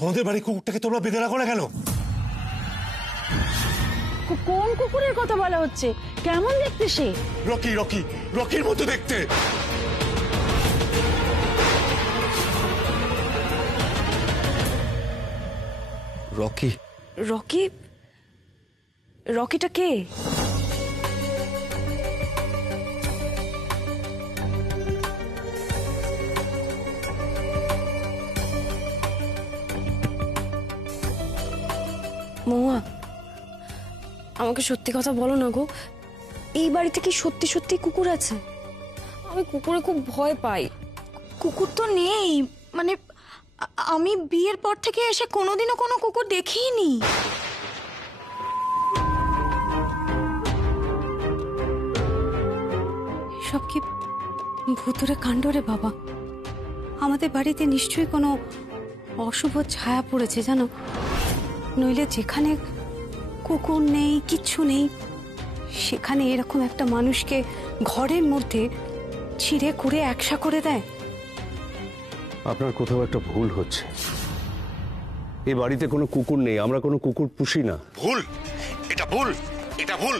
তোমাদের বাড়ি কুকুরটাকে তোমরা বেঁধে রাখো না কেন? কোন কুকুরের কথা বলা হচ্ছে? কেমন দেখতে সে? রকি রকি রকির মতো দেখতে। রকি? রকি? রকিটা কে? মহুয়া, আমাকে সত্যি কথা বলো না গো, এই বাড়িতে কি সত্যি সত্যি কুকুর আছে? আমি কুকুরে খুব ভয় পাই। কুকুর তো নেই, মানে আমি বিয়ের পর থেকে এসে কোনোদিনও কোনো কুকুর দেখিনি। সব কি ভুতুরে কাণ্ড রে বাবা? আমাদের বাড়িতে নিশ্চয়ই কোনো অশুভ ছায়া পড়েছে জানো, নইলে যেখানে কুকুর নেই কিচ্ছু নেই সেখানে এরকম একটা মানুষকে ঘরের মধ্যে ছিঁড়ে কুড়ে একসা করে দেয়। আপনার কোথাও একটা ভুল হচ্ছে। এই বাড়িতে কোনো কুকুর নেই, আমরা কোনো কুকুর পুষি না। ভুল? এটা ভুল, এটা ভুল।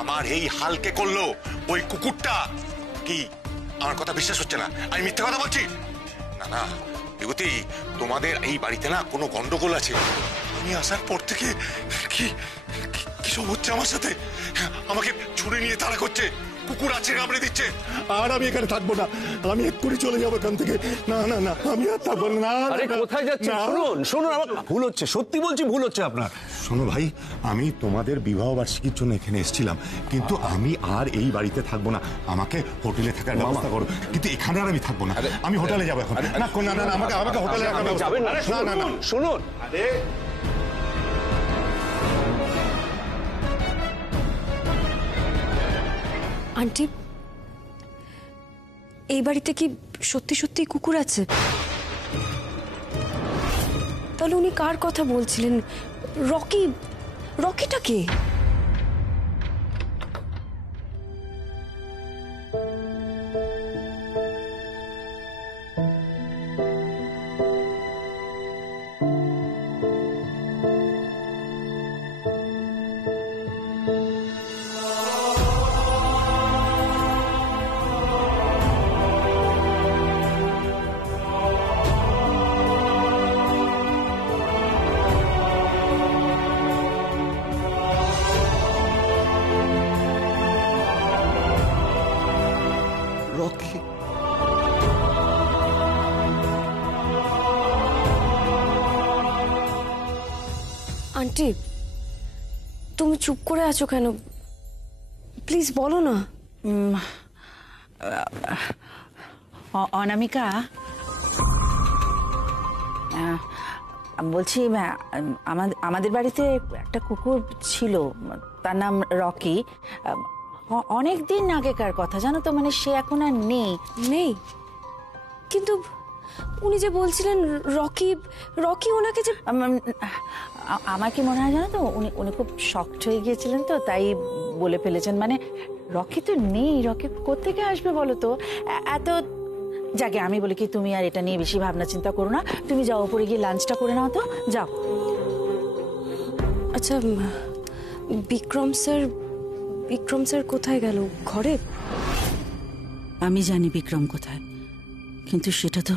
আমার এই হালকে করলো ওই কুকুরটা। কি আমার কথা বিশ্বাস হচ্ছে না? আমি মিথ্যা কথা বলছি? না না বিভূতি, তোমাদের এই বাড়িতে না কোনো গন্ডগোল আছে। আমি আসার পর থেকে কি কি সব হচ্ছে আমার সাথে। আমাকে ছুরি নিয়ে তাড়া করছে, কুকুর আছে কামড়ে দিচ্ছে, আর আমি এখানে থাকবো না। আমি এক্ষুনি চলে যাবো এখান থেকে। না না না, আমি আর থাকবো না। আরে কোথায় যাচ্ছেন? শুনুন শুনুন, আমার ভুল হচ্ছে, সত্যি বলছি ভুল হচ্ছে আপনার। শোনো ভাই, আমি তোমাদের বিবাহ বার্ষিকীর জন্য এখানে এসেছিলাম, কিন্তু আমি আর এই বাড়িতে থাকবো না। আমাকে হোটেলে থাকার ব্যবস্থা করো, কিন্তু এখানে আর আমি থাকবো না। আমি হোটেলে যাবো এখন। না না না, আমাকে আমাকে হোটেলে রাখার ব্যবস্থা। যাবেন না? না না শুনুন, আন্টি, এই বাড়িতে কি সত্যি সত্যি কুকুর আছে? তাহলে উনি কার কথা বলছিলেন? রকি? রকিটা কে? রকি? আন্টি, তুমি চুপ করে আছো কেন? প্লিজ বলো না। অনামিকা, বলছি আমাদের বাড়িতে একটা কুকুর ছিল, তার নাম রকি। অনেক দিন আগেকার কথা জানো তো, মানে সে এখন আর নেই। নেই? কিন্তু উনি যে বলছিলেন রকি, রকি ওনাকে যে... আমার কি মনে হয় জানো তো, উনি খুব শকড হয়ে গিয়েছিলেন, তো তাই বলে ফেলেছেন। মানে রকি তো নেই, রকি কোত্থেকে আসবে বলো তো? এত যাকে আমি বলি কি, তুমি আর এটা নিয়ে বেশি ভাবনা চিন্তা করো না, তুমি যাও উপরে গিয়ে লাঞ্চটা করে নাও তো, যাও। আচ্ছা, বিক্রম স্যার কোথায় গেল? ঘরে? আমি জানি বিক্রম কোথায়, কিন্তু সেটা তো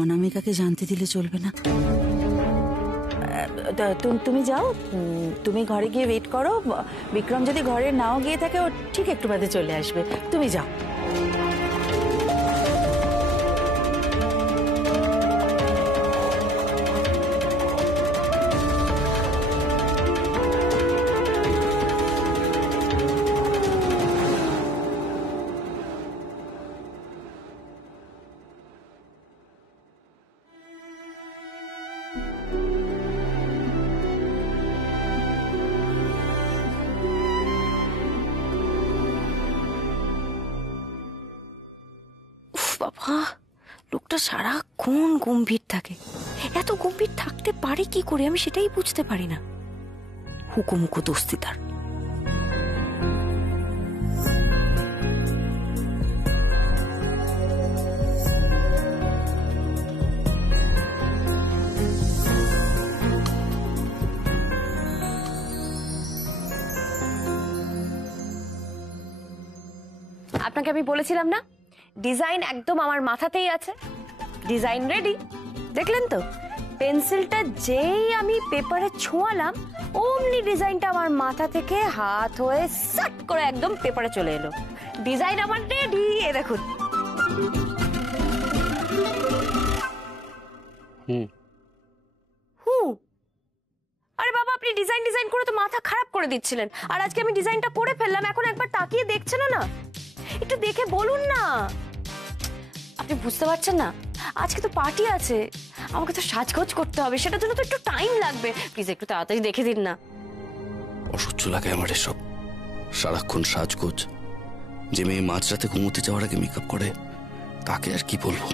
অনামিকাকে জানতে দিলে চলবে না। তুমি যাও, তুমি ঘরে গিয়ে ওয়েট করো। বিক্রম যদি ঘরে নাও গিয়ে থাকে, ও ঠিক একটু বাদে চলে আসবে। তুমি যাও। বাবা, লোকটা সারাক্ষণ গম্ভীর থাকে। এত গম্ভীর থাকতে পারে কি করে আমি সেটাই বুঝতে পারি না। হুকুমুকু দোস্তি তার। আপনাকে আমি বলেছিলাম না ডিজাইন একদম আমার মাথাতেই আছে, ডিজাইন রেডি। দেখলেন তো পেন্সিলটা যেই আমি পেপারে ছোঁয়ালাম অমনি ডিজাইনটা আমার মাথা থেকে হাত হয়ে সাট করে একদম পেপারে চলে এলো। ডিজাইন আমার রেডি, এ দেখুন। আরে বাবা, আপনি ডিজাইন ডিজাইন করে তো মাথা খারাপ করে দিচ্ছিলেন, আর আজকে আমি ডিজাইনটা করে ফেললাম, এখন একবার তাকিয়ে দেখছেন না, একটু দেখে বলুন না। আপনি বুঝতে পারছেন না, আজকে তো পার্টি আছে, আমাকে তো সাজগোজ করতে হবে, সেটার জন্য তো একটু টাইম লাগবে, প্লিজ একটু তাড়াতাড়ি দেখে দিন না। অসহ্য লাগে আমার এসব সারাক্ষণ সাজগোজ। যে মেয়ে মাঝরাতে ঘুমোতে যাওয়ার আগে মেকআপ করে তাকে আর কি বলবো।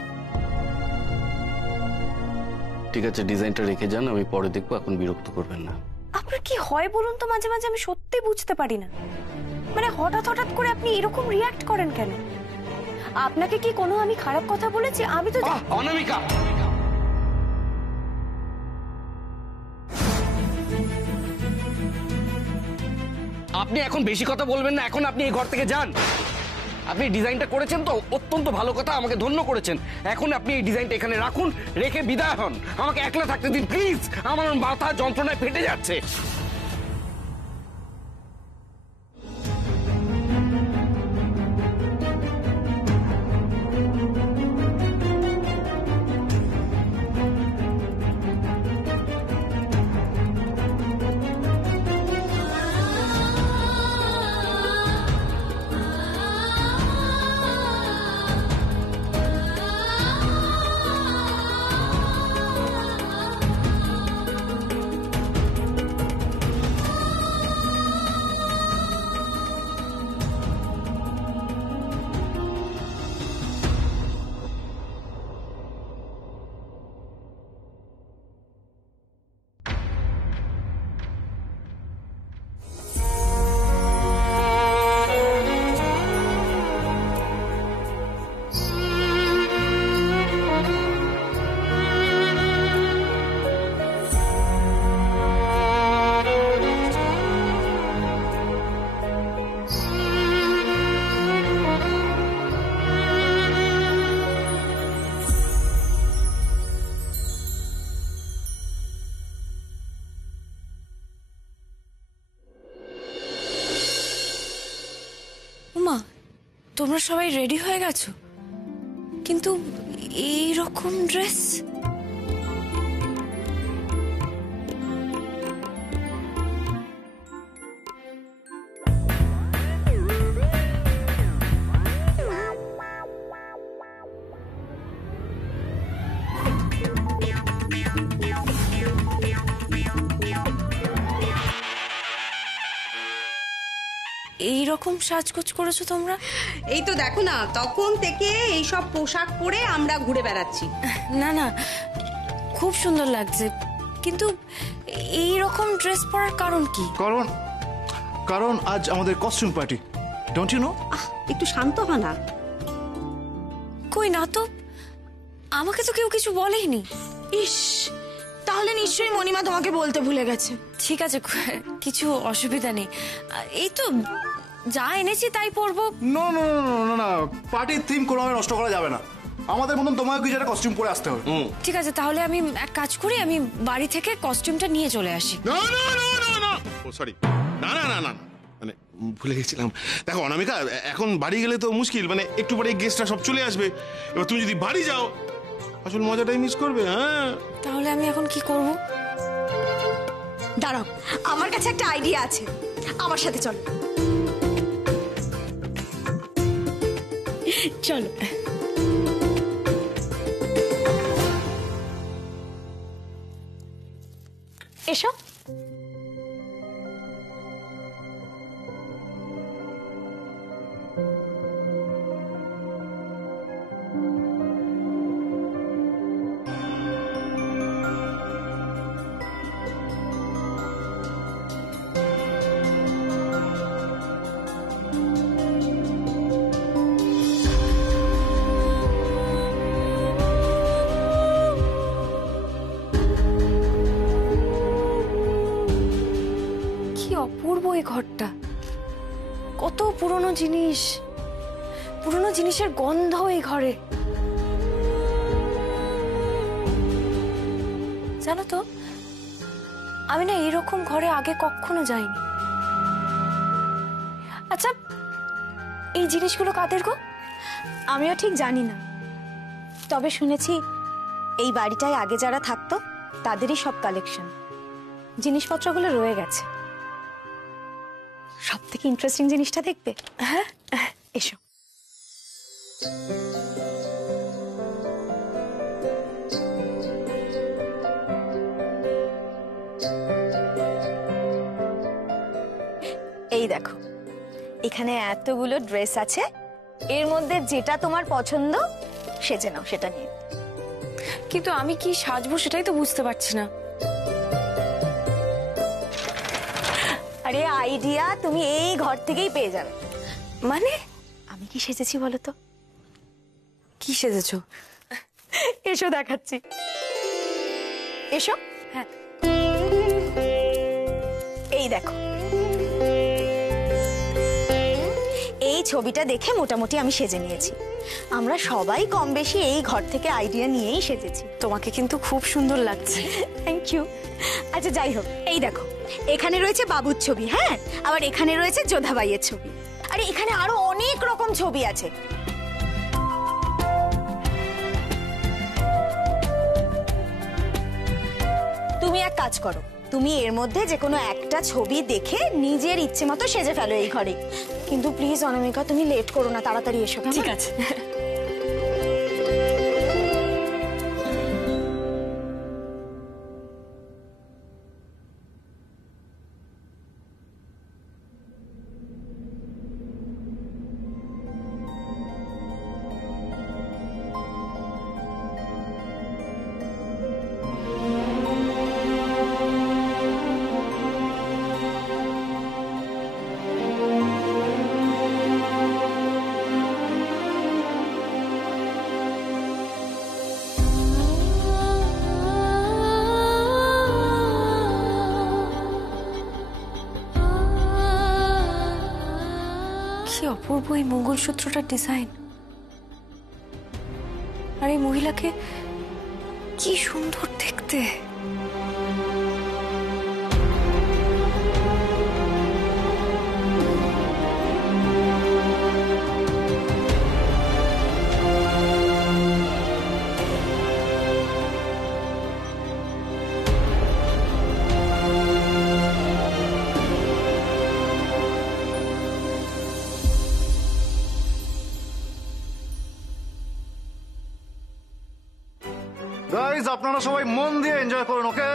ঠিক আছে, ডিজাইনটা রেখে যান, আমি পরে দেখবো, এখন বিরক্ত করবেন না। আপনার কি হয় বলুন তো, মাঝে মাঝে আমি সত্যি বুঝতে পারি না, মানে হঠাৎ হঠাৎ করে আপনি এরকম রিয়াক্ট করেন কেন? আপনাকে কি কোনো আমি খারাপ কথা বলেছি? আমি তো অনামিকা, আপনি এখন বেশি কথা বলবেন না, এখন আপনি এই ঘর থেকে যান। আপনি ডিজাইনটা করেছেন তো অত্যন্ত ভালো কথা, আমাকে ধন্য করেছেন। এখন আপনি এই ডিজাইনটা এখানে রাখুন, রেখে বিদায় হন, আমাকে একলা থাকতে দিন প্লিজ। আমার মাথা যন্ত্রণায় ফেটে যাচ্ছে। মা, তোমরা সবাই রেডি হয়ে গেছো, কিন্তু এই রকম ড্রেস? এই রকম সাজগোজ করেছো তোমরা? এই তো দেখো না, তখন থেকে এইসব পোশাক পরে আমরা ঘুরে বেড়াচ্ছি। না না, খুব সুন্দর লাগছে, কিন্তু এই রকম ড্রেস পরার কারণ কি? কারণ আজ আমাদের costume party, don't you know? একটু শান্ত হ না। কই না তো, আমাকে তো কেউ কিছু বলেনি। ইস, তাহলে নিশ্চয়ই মণিমা তোমাকে বলতে ভুলে গেছে। ঠিক আছে, কিছু অসুবিধা নেই, এই তো যা এনেছি তাই পরবো। নো নো নো নো না, পার্টির থিম কোনোভাবে নষ্ট করা যাবে না। আমাদের মতন তোমাকে কিছু একটা কস্টিউম পরে আসতে হবে। ঠিক আছে, তাহলে আমি এক কাজ করি, আমি বাড়ি থেকে কস্টিউমটা নিয়ে চলে আসি। না না না না না, ও সরি, না না না না, মানে ভুলে গেছিলাম। দেখো অনামিকা, এখন বাড়ি গেলে তো মুশকিল, মানে একটু পরে গেস্টরা সব চলে আসবে। এবার তুমি যদি বাড়ি যাও আসল মজাটাই মিস করবে। হ্যাঁ, তাহলে আমি এখন কি করব? দাঁড়াও, আমার কাছে একটা আইডিয়া আছে, আমার সাথে চলো। চলো। এসো। অপূর্ব এই ঘরটা, কত পুরনো জিনিস, পুরনো জিনিসের গন্ধ এই ঘরে। জানো তো, আমি না এরকম ঘরে আগে কখনো যাইনি। আচ্ছা, এই জিনিসগুলো কাদের গো? আমিও ঠিক জানি না, তবে শুনেছি এই বাড়িটায় আগে যারা থাকতো তাদেরই সব কালেকশন, জিনিসপত্রগুলো রয়ে গেছে। সব থেকে ইন্টারেস্টিং জিনিসটা দেখবে? হ্যাঁ, এসো। এই দেখো, এখানে এতগুলো ড্রেস আছে, এর মধ্যে যেটা তোমার পছন্দ সেজে নাও, সেটা নিয়ে। কিন্তু আমি কি সাজবো সেটাই তো বুঝতে পারছি না। আরে আইডিয়া তুমি এই ঘর থেকেই পেয়ে যাবে। মানে আমি কি সেজেছি বলো তো? কি সেজেছো? এসো দেখাচ্ছি, এসো। হ্যাঁ, এই দেখো, এই ছবিটা দেখে মোটামুটি আমি সেজে নিয়েছি। আমরা সবাই কম বেশি এই ঘর থেকে আইডিয়া নিয়েই সেজেছি। তোমাকে কিন্তু খুব সুন্দর লাগছে। Thank you. আচ্ছা যাই হোক, এই দেখো, এখানে রয়েছে বাবুর ছবি, হ্যাঁ, আবার এখানে রয়েছে যোধাবাইয়ের ছবি, আরে এখানে আরো অনেক রকম ছবি আছে। তুমি এক কাজ করো, তুমি এর মধ্যে যে কোনো একটা ছবি দেখে নিজের ইচ্ছে মতো সেজে ফেলো এই ঘরে। কিন্তু প্লিজ অনামিকা, তুমি লেট করো না, তাড়াতাড়ি এসো। ঠিক আছে। কি অপূর্ব এই মঙ্গলসূত্রটার ডিজাইন, আর এই মহিলাকে কি সুন্দর দেখতে। গাইজ, আপনারা সবাই মন দিয়ে এনজয় করুন, ওকে?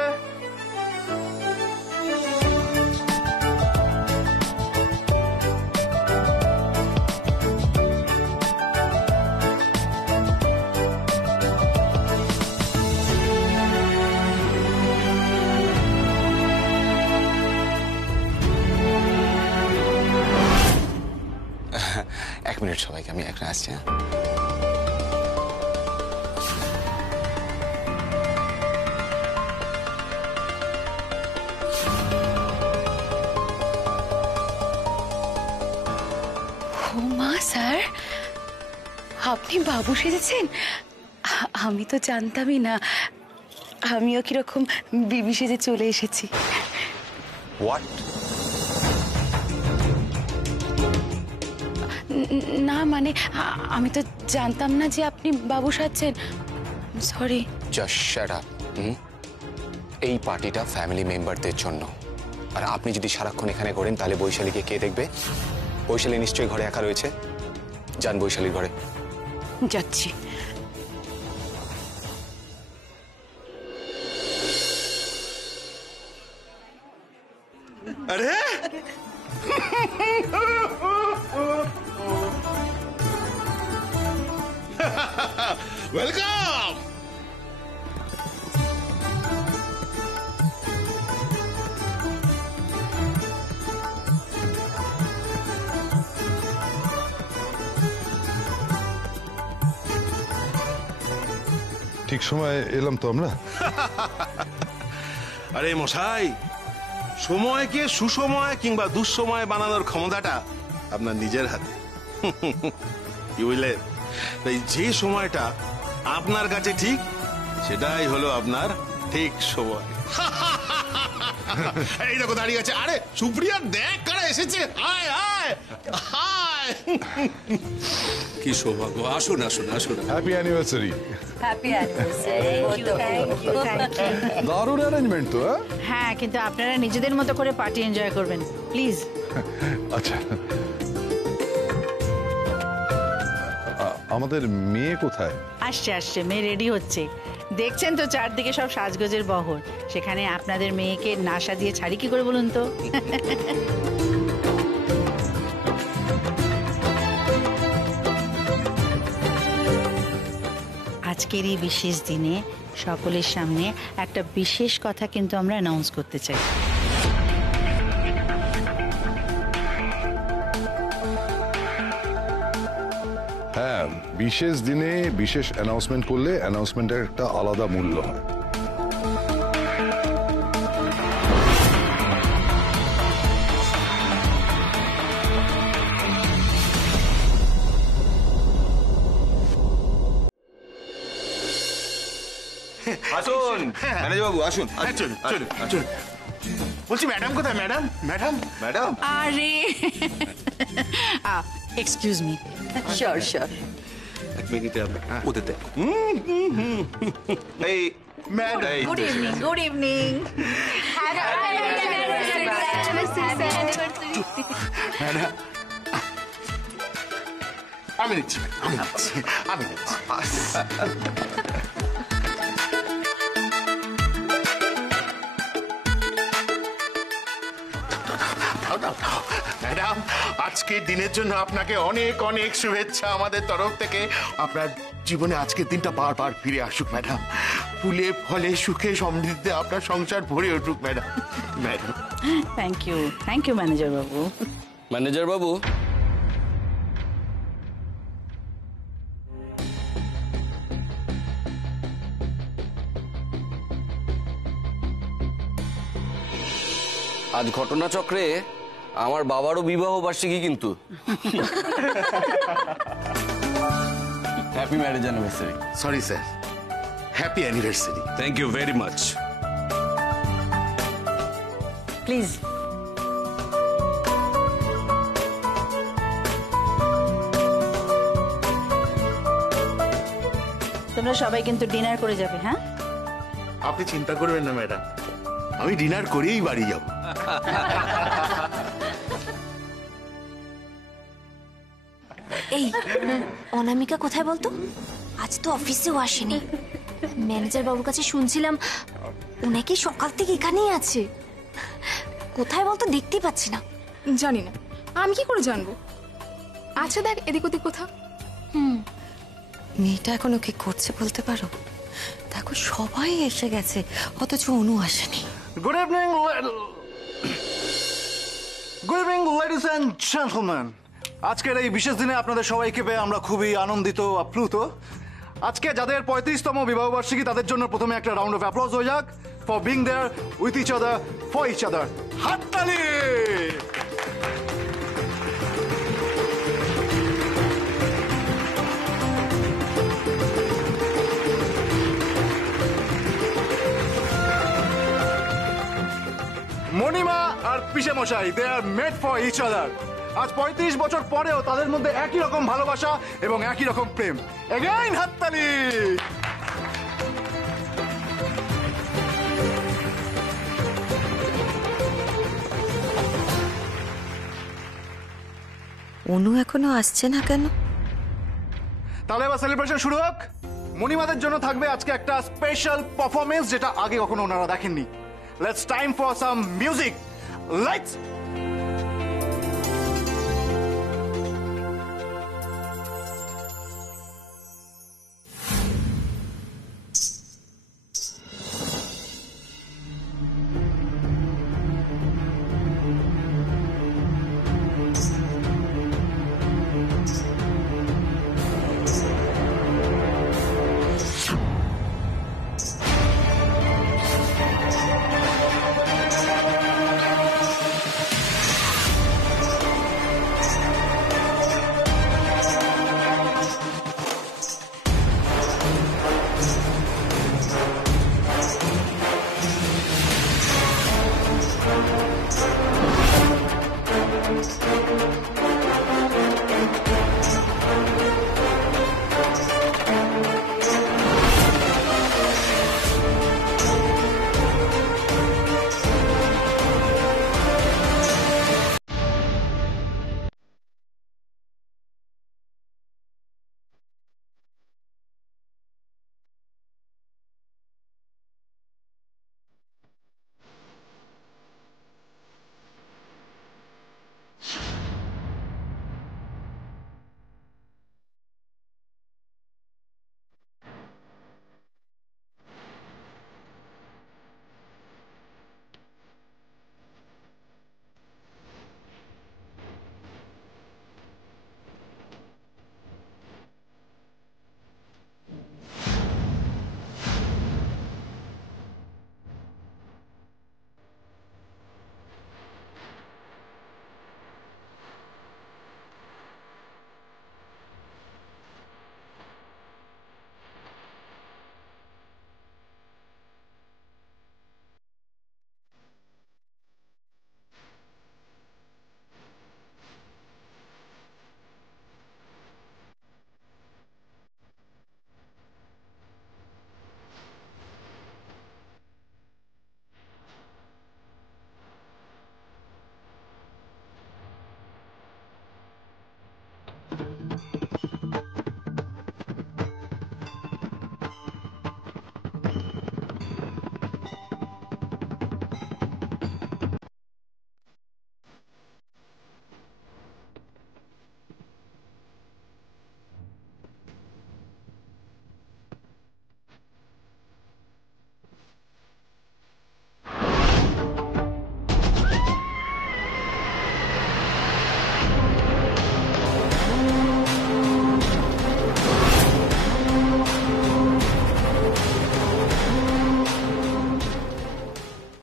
এক মিনিট সবাইকে, আমি এখন আসছি। হ্যাঁ, মা স্যার, আপনি বাবু সেজেছেন? আমি তো জানতামই না। আমিও কিরকম বিবি সেজে চলে এসেছি। হোয়াট? না মানে আমি তো জানতাম না যে আপনি বাবু সাজছেন। সরি। Just shut up. এই পার্টিটা ফ্যামিলি মেম্বারদের জন্য, আর আপনি যদি সারাক্ষণ এখানে করেন তাহলে বৈশালীকে কে দেখবে? বৈশালী নিশ্চয়ই ঘরে একা রয়েছে, যান বৈশালীর ঘরে। যাচ্ছি। আরে ওয়েলকাম। ঠিক সময় এলাম তো আমরা। আরে মশাই, সময়কে সুসময় কিংবা দুঃসময় বানানোর ক্ষমতাটা আপনার নিজের হাতে। কি বুঝলেন? তাই যে সময়টা আপনার কাছে ঠিক সেটাই হলো আপনার ঠিক সময়। এই দেখো দাঁড়িয়ে আছে। আরে সুপ্রিয়া, দেখ কারা এসেছে। আয় আয় আয়। কি সৌভাগ্য। আসুন আসুন আসুন। Happy anniversary. Happy anniversary. দারুণ অ্যারেঞ্জমেন্ট তো। হ্যাঁ, কিন্তু আপনারা নিজেদের মতো করে পার্টি এনজয় করবেন প্লিজ। আচ্ছা, আমাদের মেয়ে কোথায়? আসছে আসছে, মেয়ে রেডি হচ্ছে। দেখছেন তো চারদিকে সব সাজগোজের বহর। সেখানে আপনাদের মেয়েকে না সাজিয়ে ছাড়ি কি করে বলুন তো? আজকের এই বিশেষ দিনে সকলের সামনে একটা বিশেষ কথা কিন্তু আমরা অ্যানাউন্স করতে চাই। হ্যাঁ, বিশেষ দিনে বিশেষ অ্যানাউন্সমেন্ট করলে অ্যানাউন্সমেন্টের একটা আলাদা মূল্য হয়। আসুন ম্যানেজার বাবু, আসুন। চলুন চলুন চলুন। বলছি ম্যাডাম কোথায়? ম্যাডাম ম্যাডাম ম্যাডাম, আরে এক্সকিউজ মি। Sure sure. এক মিনিটে ওদের দেখ। এই madam, good evening. Good evening. Madam আমি নিচ্ছি, আমি নিচ্ছি। ম্যাডাম, আজকের দিনের জন্য আপনাকে অনেক অনেক শুভেচ্ছা আমাদের তরফ থেকে। আপনার জীবনে আজকের দিনটা বারবার ফিরে আসুক ম্যাডাম। ফুলে ফলে সুখে সমৃদ্ধিতে আপনার সংসার ভরে উঠুক madam. Madam thank you manager বাবু। ম্যানেজার বাবু, আজ ঘটনাচক্রে আমার বাবারও বিবাহ বার্ষিকী কিন্তু। Happy marriage anniversary. Sorry sir, happy anniversary. Thank you very much. Please. তোমরা সবাই কিন্তু ডিনার করে যাবে। হ্যাঁ, আপনি চিন্তা করবেন না ম্যাডাম, আমি ডিনার করেই বাড়ি যাব। এই অনামিকা কোথায় বলতো? আজ তো অফিসেও আসেনি। ম্যানেজার বাবুর কাছে শুনছিলাম উনাকে সকাল থেকে এখানেই আছে। কোথায় বলতো? দেখতেই পাচ্ছি না। জানি না, আমি কি করে জানবো? আচ্ছা দেখ এদিক ওদিক কোথাও। মেয়েটা এখনো কি করছে বলতে পারো? দেখো সবাই এসে গেছে, অথচ অনু আসেনি। Good evening, good evening ladies and gentleman. আজকের এই বিশেষ দিনে আপনাদের সবাইকে পেয়ে আমরা খুবই আনন্দিত, আপ্লুত। আজকে যাদের 35তম বিবাহবার্ষিকী তাদের জন্য প্রথমে একটা রাউন্ড অফ অ্যাপ্লজ হয়ে যাক for being there with each other, for each other. হাততালি। মণিমা আর পিসে মশাই, they are made for each other. আজ 35 বছর পরেও তাদের মধ্যে একই রকম ভালোবাসা এবং একই রকম প্রেম। এগেইন হাততালি। অনু এখনো আসছে না কেন? তাহলে এবার সেলিব্রেশন শুরু হোক। মণিমাদের জন্য থাকবে আজকে একটা স্পেশাল পারফরমেন্স যেটা আগে কখনো ওনারা দেখেননি। Let's time for some music. Lights.